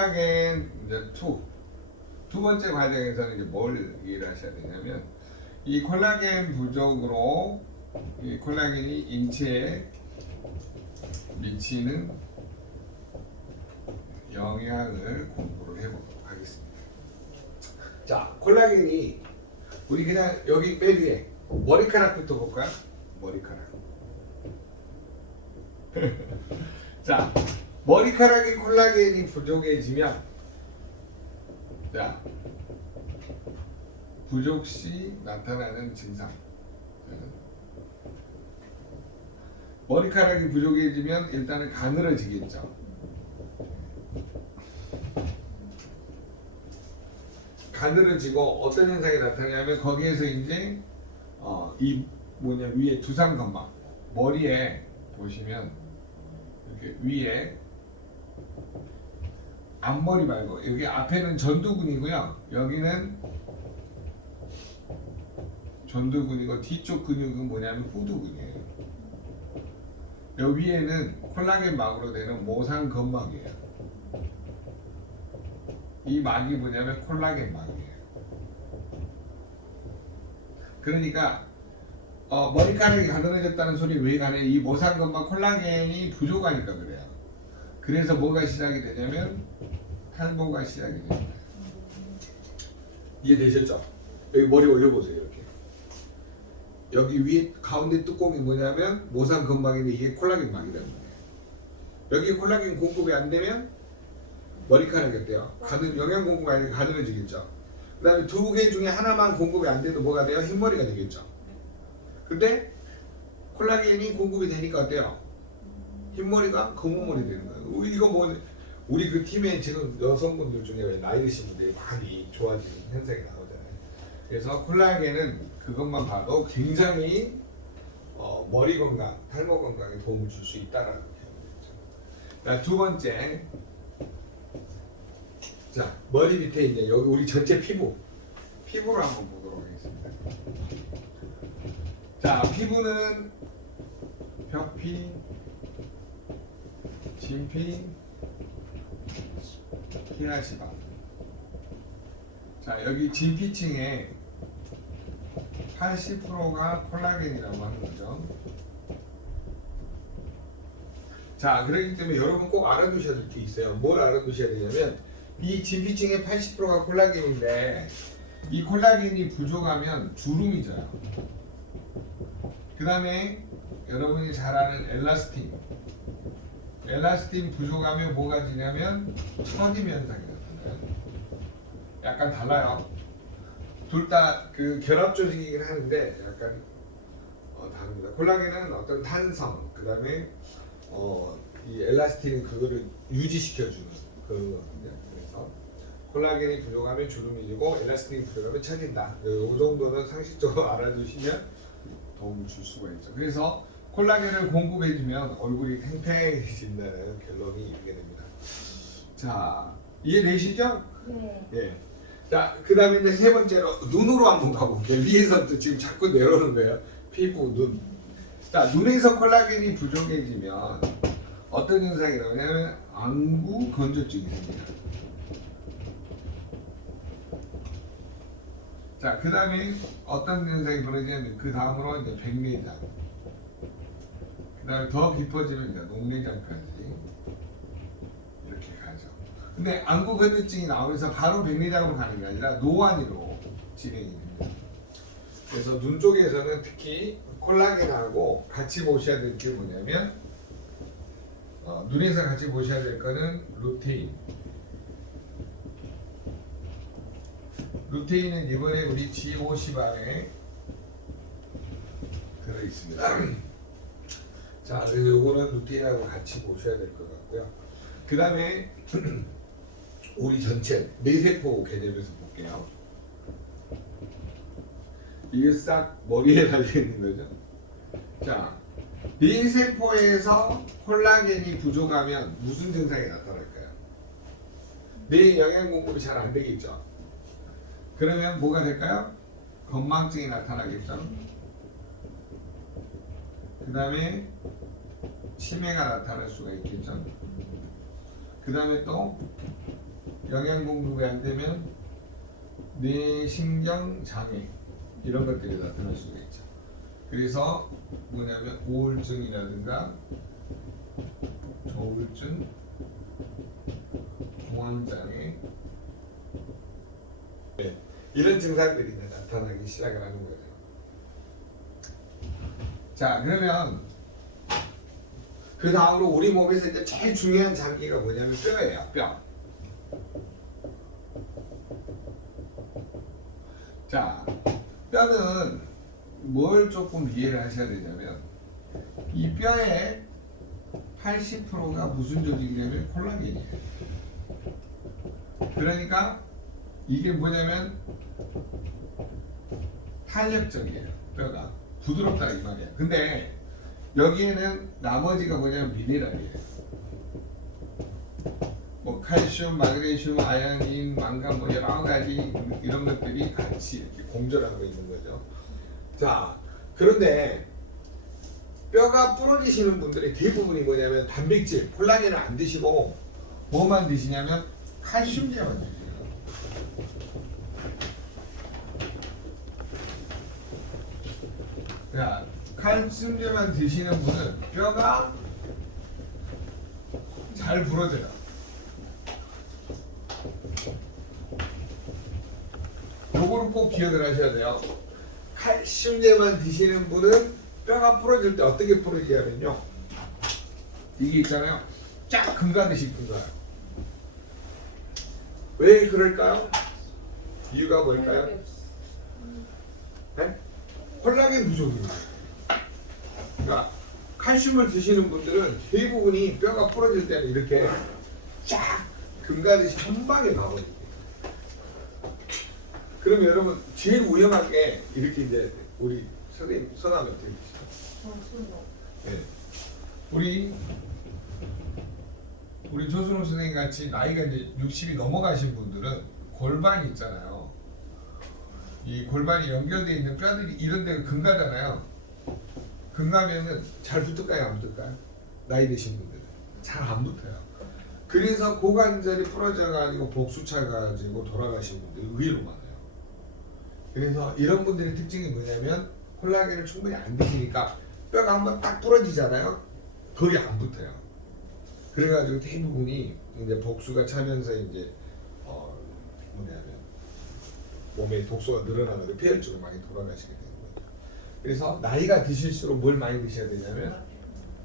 콜라겐 이제 2. 두 번째 과정에서는 이제 뭘 이해를 하셔야 되냐면 이 콜라겐 부족으로 이 콜라겐이 인체에 미치는 영향을 공부를 해보도록 하겠습니다. 자, 콜라겐이 우리 그냥 여기 맨 위에 머리카락부터 볼까요? 머리카락. 자, 머리카락에 콜라겐이 부족해지면 자 부족 시 나타나는 증상. 머리카락이 부족해지면 일단은 가늘어지겠죠. 가늘어지고 어떤 현상이 나타나냐면 거기에서 이제 어, 이 뭐냐 위에 두상 건막 머리에 보시면 이렇게 위에 앞머리 말고 여기 앞에는 전두근이고요. 여기는 전두근이고 뒤쪽 근육은 뭐냐면 후두근이에요. 여기 위에는 콜라겐 막으로 되는 모상 근막이에요. 이 막이 뭐냐면 콜라겐 막이에요. 그러니까 어, 머리카락이 가늘어졌다는 소리 왜 가냐? 이 모상 근막 콜라겐이 부족하니까 그래요. 그래서 뭐가 시작이 되냐면 탈모가 시작이 됩니다. 이해되셨죠? 여기 머리 올려보세요 이렇게. 여기 위에 가운데 뚜껑이 뭐냐면 모상 근막인데 이게 콜라겐 막이라는 거예요. 여기 콜라겐 공급이 안 되면 머리카락이 어때요? 가늘 영양 공급이 안 되면 가늘어지겠죠. 그 다음에 두 개 중에 하나만 공급이 안 돼도 뭐가 돼요? 흰머리가 되겠죠. 근데 콜라겐이 공급이 되니까 어때요? 흰머리가 검은 머리 되는 거예요. 이거 뭐 우리 그 팀에 지금 여성분들 중에 왜 나이 드신 분들이 많이 좋아지는 현상이 나오잖아요. 그래서 콜라겐은 그것만 봐도 굉장히 어, 머리 건강, 탈모 건강에 도움을 줄 수 있다라는. 자, 두 번째. 자, 머리 밑에 이제 여기 우리 전체 피부. 피부를 한번 보도록 하겠습니다. 자, 피부는 벽피, 진피, 희나지방. 자, 여기 진피층에 80%가 콜라겐이라고 하는 거죠. 자, 그렇기 때문에 여러분 꼭 알아두셔야 될 게 있어요. 뭘 알아두셔야 되냐면 이 진피층의 80%가 콜라겐인데 이 콜라겐이 부족하면 주름이 져요. 그 다음에 여러분이 잘 아는 엘라스틴. 엘라스틴 부족하면 뭐가 지냐면 처짐 현상이 나타나요. 약간 달라요. 둘 다 그 결합 조직이긴 하는데 약간 어, 다릅니다. 콜라겐은 어떤 탄성, 그 다음에 어, 이 엘라스틴은 그거를 유지시켜주는 그거거든요. 그래서 콜라겐이 부족하면 주름이 지고 엘라스틴이 부족하면 처진다. 이 정도는 상식적으로 알아두시면 도움을 줄 수가 있죠. 그래서 콜라겐을 공급해주면 얼굴이 팽팽해진다는 결론이 이르게 됩니다. 자, 이해되시죠? 네. 예. 자, 그 다음에 이제 세 번째로 눈으로 한번 가볼게요. 위에서부터 지금 자꾸 내려오는 거예요. 피부, 눈. 자, 눈에서 콜라겐이 부족해지면 어떤 현상이 나오냐면 안구 건조증이 생겨요. 자, 그 다음에 어떤 현상이 벌어지냐면 그 다음으로 이제 백내장. 그 다음에 더 깊어지면 이제 녹내장까지 이렇게 가죠. 근데 안구 건조증이 나오면서 바로 백내장으로 가는 게 아니라 노안으로 진행이 됩니다. 그래서 눈 쪽에서는 특히 콜라겐하고 같이 보셔야 될 게 뭐냐면 어, 눈에서 같이 보셔야 될 거는 루테인. 루테인은 이번에 우리 G50 안에 들어 있습니다. 자, 그래서 요거는 루테인하고 같이 보셔야 될 것 같고요. 그 다음에 우리 전체 뇌세포 개념에서 볼게요. 이게 싹 머리에 달려 있는 거죠. 자, 뇌세포에서 콜라겐이 부족하면 무슨 증상이 나타날까요? 뇌 영양 공급이 잘 안 되겠죠. 그러면 뭐가 될까요? 건망증이 나타나겠죠. 그 다음에 치매가 나타날 수가 있겠죠. 그 다음에 또 영양 공급이 안 되면 뇌신경 장애 이런 것들이 나타날 수가 있죠. 그래서 뭐냐면 우울증이라든가 조울증, 공황장애 네, 이런 증상들이 나타나기 시작을 하는 거죠. 자 그러면 그 다음으로 우리 몸에서 이제 제일 중요한 장기가 뭐냐면 뼈예요. 뼈. 자, 뼈는 뭘 조금 이해를 하셔야 되냐면 이 뼈의 80%가 무슨 조직이냐면 콜라겐이에요. 그러니까 이게 뭐냐면 탄력적이에요. 뼈가 부드럽다 이 말이야. 근데 여기에는 나머지가 뭐냐면 미네랄이에요. 뭐 칼슘, 마그네슘, 아연인, 망간 뭐 여러 가지 이런 것들이 같이 이렇게 공존하고 있는 거죠. 자, 그런데 뼈가 부러지시는 분들의 대부분이 뭐냐면 단백질, 콜라겐을 안 드시고 뭐만 드시냐면 칼슘제만 드세요. 자, 칼슘제만 드시는 분은 뼈가 잘 부러져요. 요거를 꼭 기억을 하셔야 돼요. 칼슘제만 드시는 분은 뼈가 부러질 때 어떻게 부러지냐면요. 이게 있잖아요. 쫙 금가듯이 금가요. 왜 그럴까요? 이유가 뭘까요? 네? 콜라겐 부족입니다. 그러니까 칼슘을 드시는 분들은 대부분이 뼈가 부러질 때는 이렇게 쫙 금가듯이 한 방에 나오거든요. 그럼 여러분 제일 위험한 게 이렇게 이제 우리 선생님 선하면 되시죠? 네. 우리 우리 조순호 선생님 같이 나이가 이제 60이 넘어가신 분들은 골반이 있잖아요. 이 골반이 연결되어 있는 뼈들이 이런 데가 금가잖아요. 금가면은 잘 붙을까요? 안 붙을까요? 나이 드신 분들은 잘 안 붙어요. 그래서 고관절이 부러져 가지고 복수차 가지고 돌아가신 분들 의외로 많아요. 그래서 이런 분들의 특징이 뭐냐면 콜라겐을 충분히 안 드시니까 뼈가 한번 딱 부러지잖아요. 거기 안 붙어요. 그래가지고 대부분이 이제 복수가 차면서 이제 어 뭐냐면 몸에 독소가 늘어나는데 폐혈증으로 많이 돌아가시게 거죠. 그래서 나이가 드실수록 뭘 많이 드셔야 되냐면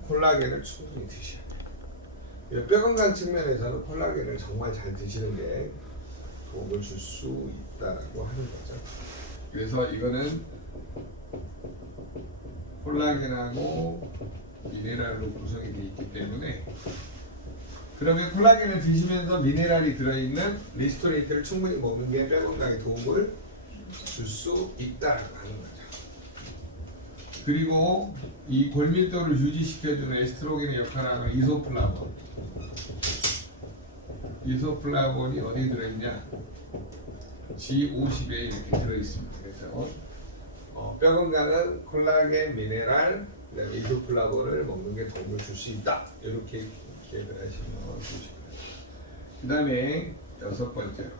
콜라겐을 충분히 드셔야 돼요. 뼈 건강 측면에서는 콜라겐을 정말 잘 드시는 게 도움을 줄 수 있다고 하는 거죠. 그래서 이거는 콜라겐하고 미네랄로 구성이 되어 있기 때문에 그러면 콜라겐을 드시면서 미네랄이 들어있는 리스토레이트를 충분히 먹는 게 뼈 건강에 도움을 줄 수 있다라고 하는 거죠. 그리고 이 골밀도를 유지시켜주는 에스트로겐의 역할을 하는 이소플라본. 이소플라본이 어디 들어있냐? G50에 이렇게 들어있습니다. 그래서 어, 뼈 건강은 콜라겐, 미네랄, 그다음에 이소플라본을 먹는 게 도움을 줄 수 있다. 이렇게 기억을 하시면 좋으실 거예요. 그다음에 여섯 번째로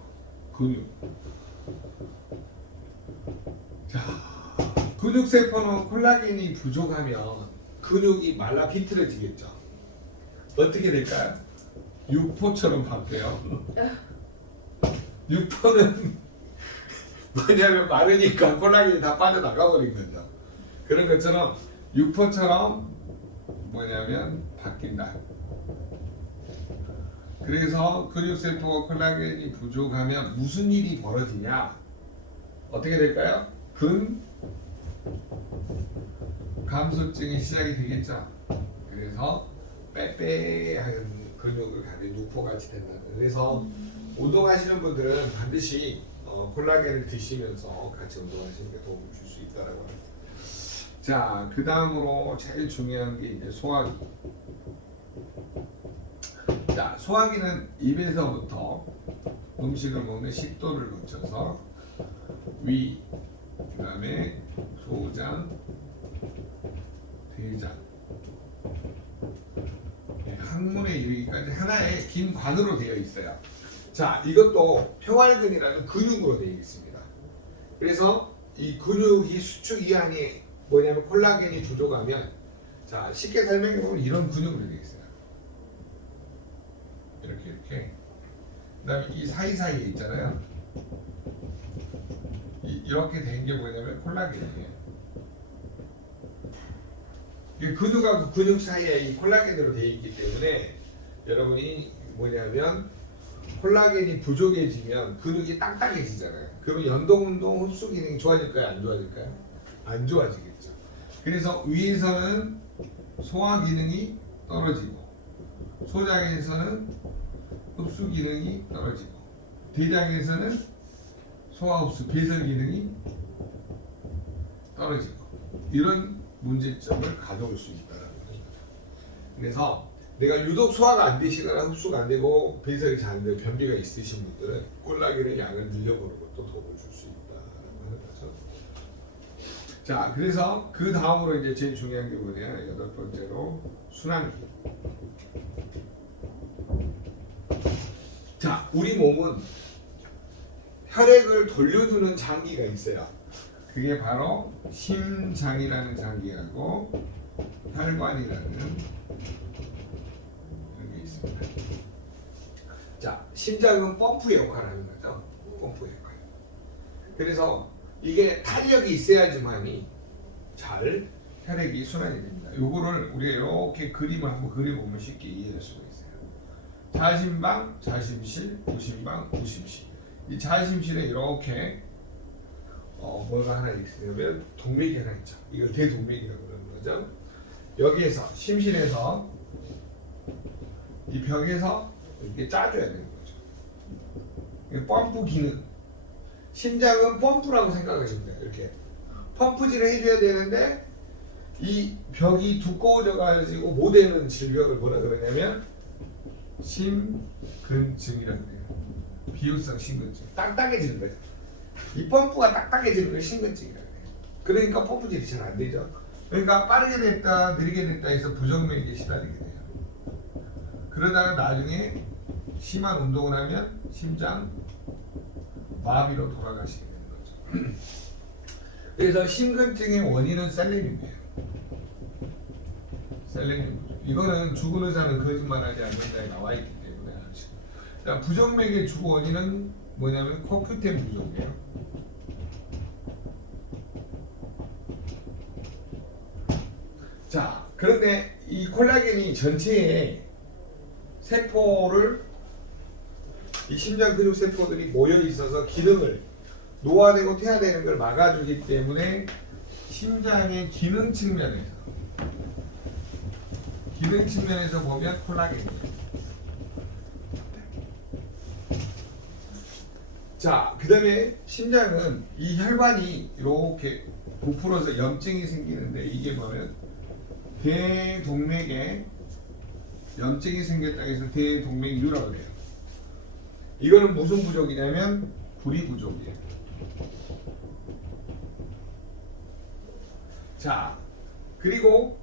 근육. 자, 근육 세포는 콜라겐이 부족하면 근육이 말라 비틀어지겠죠. 어떻게 될까요? 육포처럼 바뀌어요. 육포는 뭐냐면 마르니까 콜라겐이 다 빠져나가 버린 거죠. 그런 것처럼 육포처럼 뭐냐면 바뀐다. 그래서 근육세포가 콜라겐이 부족하면 무슨 일이 벌어지냐? 어떻게 될까요? 근 감소증이 시작이 되겠죠. 그래서 빼빼한 근육을 가진 육포같이 된다. 그래서 운동하시는 분들은 반드시 어, 콜라겐을 드시면서 같이 운동하시는 게 도움을 줄 수 있다라고 합니다. 자, 그 다음으로 제일 중요한 게 이제 소화기. 자, 소화기는 입에서부터 음식을 먹는 식도를 거쳐서 위, 그 다음에 소장, 대장, 네, 항문에 이르기까지 하나의 긴 관으로 되어 있어요. 자, 이것도 평활근이라는 근육으로 되어 있습니다. 그래서 이 근육이 수축 이완이 뭐냐면 콜라겐이 부족하면 자, 쉽게 설명해 보면 이런 근육으로 되어 있어요. 이렇게 이렇게. 그다음에 이 사이 사이에 있잖아요. 이, 이렇게 된 게 뭐냐면 콜라겐이에요. 이 근육하고 근육 사이에 이 콜라겐으로 되어 있기 때문에 여러분이 뭐냐면 콜라겐이 부족해지면 근육이 딱딱해지잖아요. 그러면 연동 운동 흡수 기능이 좋아질까요? 안 좋아질까요? 안 좋아지겠죠. 그래서 위에서는 소화 기능이 떨어지고 소장에서는 흡수 기능이 떨어지고 대장에서는 소화 흡수 배설 기능이 떨어지고 이런 문제점을 가져올 수 있다는 거죠. 그래서 내가 유독 소화가 안 되시거나 흡수가 안 되고 배설이 잘 안 되고 변비가 있으신 분들은 콜라겐의 양을 늘려보는 것도 도움을 줄 수 있다는 거죠. 자, 그래서 그 다음으로 이제 제일 중요한 게 뭐냐? 여덟 번째로 순환기. 자, 우리 몸은 혈액을 돌려주는 장기가 있어요. 그게 바로 심장이라는 장기하고 혈관이라는 게 있습니다. 자, 심장은 펌프 역할을 하는 거죠. 펌프 역할. 그래서 이게 탄력이 있어야지만이 잘 혈액이 순환이 됩니다. 요거를 우리가 이렇게 그림을 한번 그려보면 쉽게 이해할 수가 있어요. 자심방, 자심실, 부심방, 부심실. 이 자심실에 이렇게 어, 뭐가 하나 있으면 동맥이 하나 있죠. 이걸 대동맥이라고 그러는 거죠. 여기에서 심실에서 이 벽에서 이렇게 짜줘야 되는 거죠. 펌프 기능. 심장은 펌프라고 생각하시면 돼요. 이렇게 펌프질을 해줘야 되는데 이 벽이 두꺼워져 가지고 못 되는 질병을 뭐라 그러냐면 심근증이라고 해요. 비효성 심근증. 딱딱해지는 거죠. 이 펌프가 딱딱해지는 걸 심근증이라고 해요. 그러니까 펌프질이 잘 안 되죠. 그러니까 빠르게 됐다 느리게 됐다 해서 부정맥에 시달리게 돼요. 그러다가 나중에 심한 운동을 하면 심장 마비로 돌아가시게 되는 거죠. 그래서 심근증의 원인은 셀레늄이에요. 셀레늄. 이거는 죽은 의사는 거짓말하지 않는다에 나와 있기 때문에 아시고. 자, 부정맥의 주 원인은 뭐냐면 코큐텐 부족이에요. 자, 그런데 이 콜라겐이 전체에 세포를 이 심장 근육 세포들이 모여 있어서 기능을 노화되고 퇴화되는 걸 막아주기 때문에 심장의 기능 측면에서 기능 측면에서 보면 콜라겐이에요. 자, 그 다음에 심장은 이 혈관이 이렇게 부풀어서 염증이 생기는데 이게 뭐냐면 대동맥에 염증이 생겼다 해서 대동맥류라고 그래요. 이거는 무슨 부족이냐면 불이 부족이에요. 자, 그리고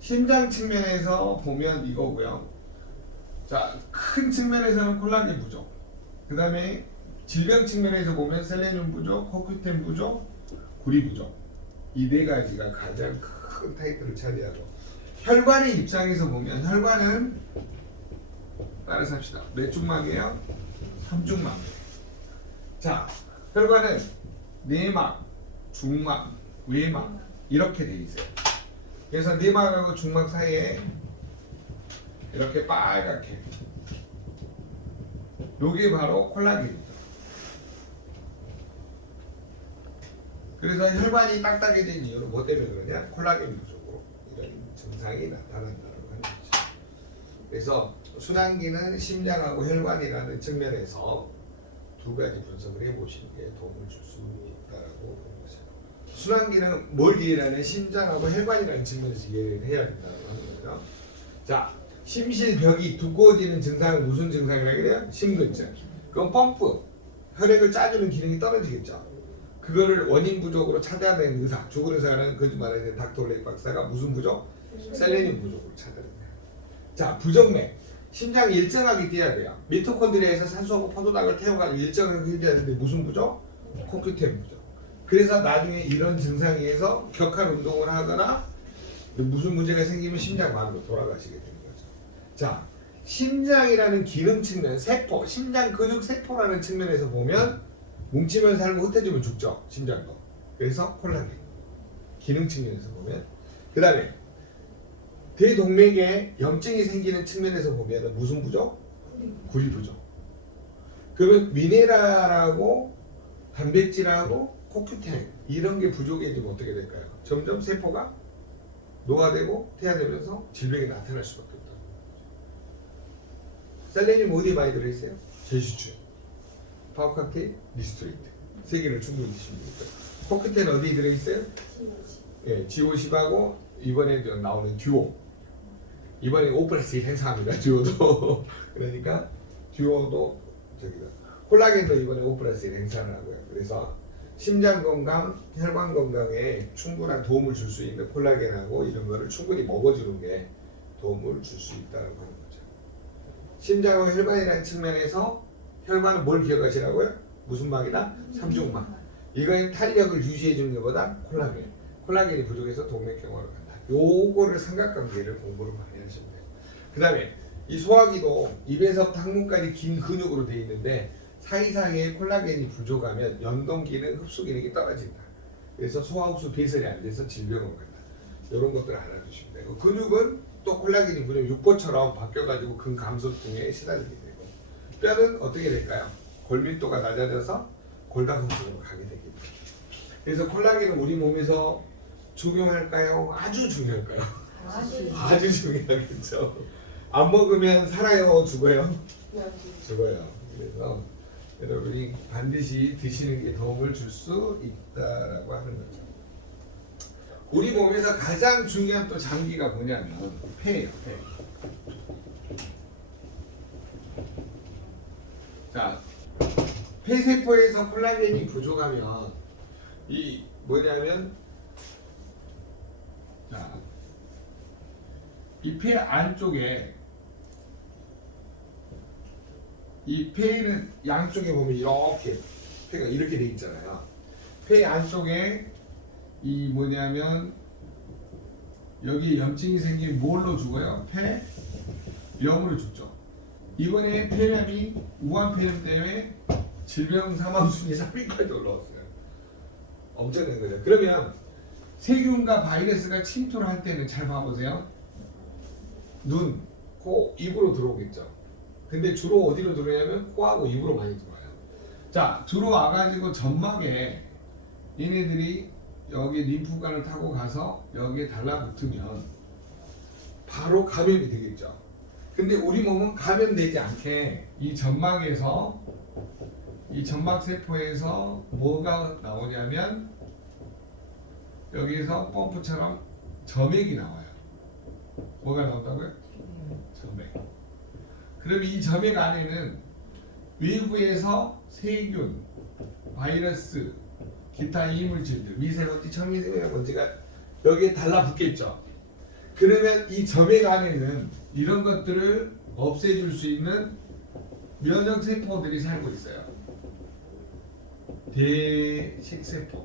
심장 측면에서 보면 이거고요. 자, 큰 측면에서는 콜라겐 부족. 그 다음에 질병 측면에서 보면 셀레늄 부족, 코큐텐 부족, 구리 부족. 이 네 가지가 가장 큰 타이틀을 차지하고 혈관의 입장에서 보면 혈관은 따라서 합시다. 몇 중막이에요? 삼중막이에요. 자, 혈관은 내막, 중막, 외막 이렇게 돼 있어요. 그래서 내막하고 중막 사이에 이렇게 빨갛게 요게 바로 콜라겐이죠. 그래서 혈관이 딱딱해진 이유는 뭐 때문에 그러냐? 콜라겐 부족으로 이런 증상이 나타난다고 하는 거죠. 그래서 순환기는 심장하고 혈관이라는 측면에서 두 가지 분석을 해보시는 게 도움을 줄 수 있다라고 보는 거죠. 순환기는 뭘 이해하는 심장하고 혈관이라는 측면에서 이해를 해야 된다고 하는 거죠. 자, 심실벽이 두꺼워지는 증상은 무슨 증상이라고 그래요? 심근증. 그건 펌프, 혈액을 짜주는 기능이 떨어지겠죠. 그거를 원인 부족으로 찾아낸 의사, 죽은 의사는 거짓말하는 닥터 레이 박사가 무슨 부족? 셀레늄 부족으로 찾아낸 거예요. 자, 부정맥. 심장이 일정하게 뛰어야 돼요. 미토콘드리아에서 산소하고 포도당을 태워가지고 일정하게 뛰어야 되는데 무슨 부족? 코큐텐 부족. 그래서 나중에 이런 증상에 의해서 격한 운동을 하거나 무슨 문제가 생기면 심장마비로 돌아가시게 되는 거죠. 자, 심장이라는 기능 측면, 세포, 심장 근육 세포라는 측면에서 보면 뭉치면 살고 흩어지면 죽죠. 심장도. 그래서 콜라겐. 기능 측면에서 보면. 그 다음에 대동맥에 염증이 생기는 측면에서 보면 무슨 부족? 구리 부족. 그러면 미네랄하고 단백질하고 코큐텐 이런 게 부족해지면 어떻게 될까요? 점점 세포가 노화되고 퇴화되면서 질병이 나타날 수밖에 없다. 셀레늄 어디에 많이 들어있어요? 제시추, 파워 칵테일, 리스트레이트. 세 개를 충분히 드시면 됩니다. 코큐텐 어디에 들어있어요? 예, G50하고 이번에 저 나오는 듀오. 이번에 5 플러스 1 행사합니다 듀오도. 그러니까 듀오도 저기다. 콜라겐도 이번에 5 플러스 1 행사를 하고요. 그래서 심장 건강, 혈관 건강에 충분한 도움을 줄 수 있는 콜라겐하고 이런 거를 충분히 먹어주는 게 도움을 줄 수 있다는 하는 거죠. 심장과 혈관이라는 측면에서 혈관은 뭘 기억하시라고요? 무슨 막이다? 삼중막 이거는 탄력을 유지해 주는 것보다 콜라겐 콜라겐이 부족해서 동맥경화로 간다. 요거를 삼각관계를 공부를 많이 하시면 돼요. 그 다음에 이 소화기도 입에서부터 항문까지 긴 근육으로 되어 있는데 사이사이에 콜라겐이 부족하면 연동 기능, 흡수 기능이 떨어진다. 그래서 소화흡수 배설이 안 돼서 질병을 간다. 이런 것들을 알아두시면 되고 근육은 또 콜라겐이 부족 육보처럼 바뀌어가지고 근감소증에 시달리게 되고 뼈는 어떻게 될까요? 골밀도가 낮아져서 골다공증으로 가게 되겠죠. 그래서 콜라겐은 우리 몸에서 중요할까요? 아주 중요할까요? 아주 중요하겠죠. 안 먹으면 살아요, 죽어요? 죽어요. 그래서 여러분이 반드시 드시는 게 도움을 줄 수 있다라고 하는 거죠. 우리 몸에서 가장 중요한 또 장기가 뭐냐면 폐예요. 폐. 자, 폐세포에서 콜라겐이 부족하면 이 뭐냐면 자, 이 폐 안쪽에 이 폐는 양쪽에 보면 이렇게 폐가 이렇게 돼 있잖아요. 폐 안쪽에 이 뭐냐면 여기 염증이 생기면 뭘로 죽어요? 폐 염으로 죽죠. 이번에 폐렴이 우한 폐렴 때문에 질병 사망 순위 3위까지 올라왔어요. 엄청난 거죠. 그러면 세균과 바이러스가 침투를 할 때는 잘 봐보세요. 눈, 코, 입으로 들어오겠죠. 근데 주로 어디로 들어오냐면 코하고 입으로 많이 들어와요. 자, 들어와가지고 점막에 얘네들이 여기 림프관을 타고 가서 여기에 달라붙으면 바로 감염이 되겠죠. 근데 우리 몸은 감염되지 않게 이 점막에서 이 점막 세포에서 뭐가 나오냐면 여기에서 펌프처럼 점액이 나와요. 뭐가 나온다고요? 점액. 그럼 이 점액 안에는 외부에서 세균, 바이러스, 기타 이물질들, 미세먼지, 초미세먼지 먼지가 여기에 달라붙겠죠. 그러면 이 점액 안에는 이런 것들을 없애줄 수 있는 면역 세포들이 살고 있어요. 대식세포,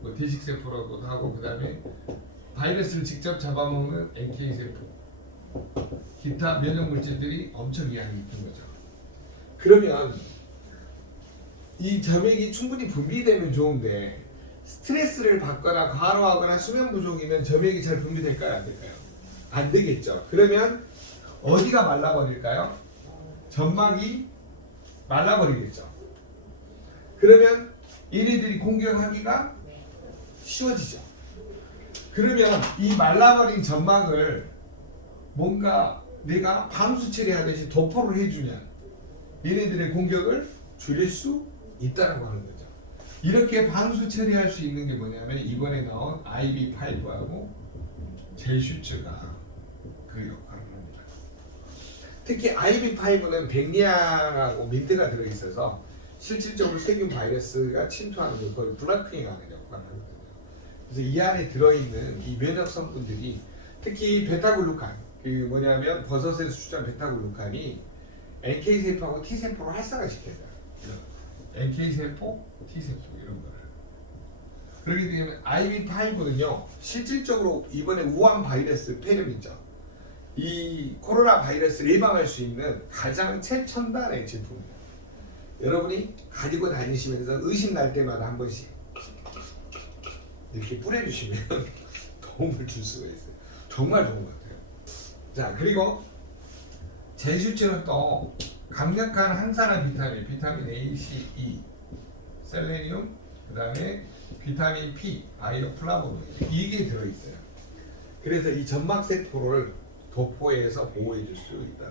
뭐 대식세포라고도 하고 그 다음에 바이러스를 직접 잡아먹는 NK 세포, 기타 면역 물질들이 엄청 이 안에 있는 거죠. 그러면 이 점액이 충분히 분비되면 좋은데 스트레스를 받거나 과로하거나 수면 부족이면 점액이 잘 분비될까요? 안 될까요? 안 되겠죠. 그러면 어디가 말라버릴까요? 점막이 말라버리겠죠. 그러면 얘네들이 공격하기가 쉬워지죠. 그러면 이 말라버린 점막을 뭔가 내가 방수 처리하듯이 도포를 해주면 얘네들의 공격을 줄일 수 있다라고 하는 거죠. 이렇게 방수 처리할 수 있는 게 뭐냐면 이번에 나온 IB5하고 제슈츠가 그 역할을 합니다. 특히 IB5는 백리향하고 민트가 들어있어서 실질적으로 세균 바이러스가 침투하는 걸 거의 블락킹하는 역할을 하거든요. 그래서 이 안에 들어있는 이 면역 성분들이 특히 베타글루칸 그 뭐냐면 버섯에서 추출한 베타글루칸이 NK 세포하고 T 세포를 활성화시켜요. NK 세포, T 세포 이런 거를. 그렇기 때문에 IB5는요 실질적으로 이번에 우한 바이러스 폐렴이죠. 이 코로나 바이러스를 예방할 수 있는 가장 최첨단의 제품입니다. 여러분이 가지고 다니시면서 의심 날 때마다 한 번씩 이렇게 뿌려주시면 도움을 줄 수가 있어요. 정말 좋은 것 같아요. 자 그리고 제수치는 또 강력한 항산화 비타민, 비타민 A, C, E, 셀레니움, 그 다음에 비타민 P, 바이오 플라보노이드 이게 들어있어요. 그래서 이 점막 세포를 그 도포에서 보호해 줄 수 있다.